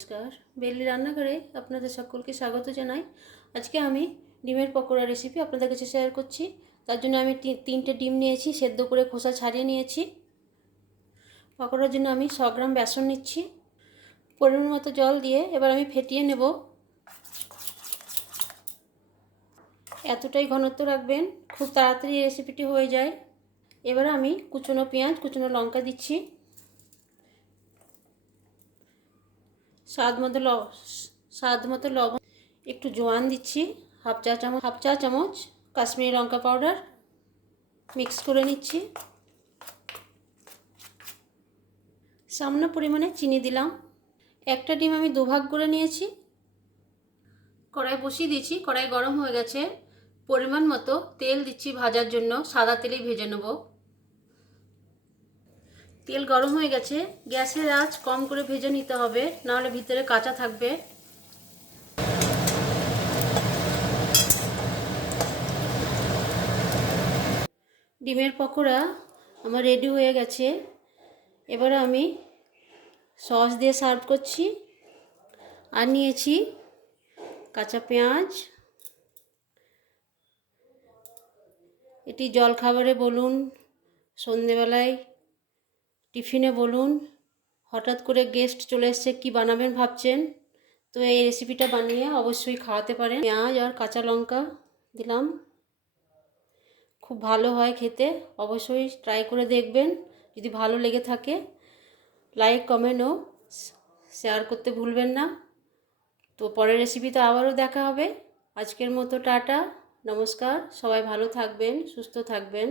নমস্কার, বেলি রান্নাঘরে আপনাদের সকলকে স্বাগত জানাই। আজকে আমি ডিমের পকোড়া রেসিপি আপনাদের কাছে শেয়ার করছি। তার জন্য আমি তিনটে ডিম নিয়েছি, সেদ্ধ করে খোসা ছাড়িয়ে নিয়েছি। পকোড়ার জন্য আমি 100 গ্রাম বেসন নিচ্ছি, পরিমাণ মতো জল দিয়ে এবার আমি ফেটিয়ে নেব। এতটাই ঘনত্ব রাখবেন, খুব তাড়াতাড়ি এই রেসিপিটি হয়ে যায়। এবার আমি কুচনো পেঁয়াজ, কুচনো লঙ্কা দিচ্ছি। স্বাদ মতো লবণ, একটু জোয়ান দিচ্ছি, হাফ চা চামচ কাশ্মীরি লঙ্কা পাউডার মিক্স করে নিচ্ছি। সামান্য পরিমাণে চিনি দিলাম। একটা ডিম আমি দুভাগ করে নিয়েছি। কড়াই বসিয়ে দিয়েছি, কড়াই গরম হয়ে গেছে। পরিমাণ মতো তেল দিচ্ছি ভাজার জন্য, সাদা তেলেই ভেজে নেব। তেল গরম হয়ে গেছে, গ্যাসের আঁচ কম করে ভেজে নিতে হবে, নাহলে ভিতরে কাঁচা থাকবে। ডিমের পকোড়া আমার রেডি হয়ে গেছে। এবারে আমি সস দিয়ে সার্ভ করছি। আর নিয়েছি কাঁচা পেঁয়াজ। এটি জলখাবারে বলুন, সন্ধেবেলায় টিফিনে বলুন, হঠাৎ করে গেস্ট চলে এসছে, কী বানাবেন ভাবছেন, তো এই রেসিপিটা বানিয়ে অবশ্যই খাওয়াতে পারেন। পেঁয়াজ আর কাঁচা লঙ্কা দিলাম, খুব ভালো হয় খেতে। অবশ্যই ট্রাই করে দেখবেন। যদি ভালো লেগে থাকে লাইক, কমেন্ট ও শেয়ার করতে ভুলবেন না। তো পরের রেসিপিতে আবারও দেখা হবে। আজকের মতো টাটা, নমস্কার। সবাই ভালো থাকবেন, সুস্থ থাকবেন।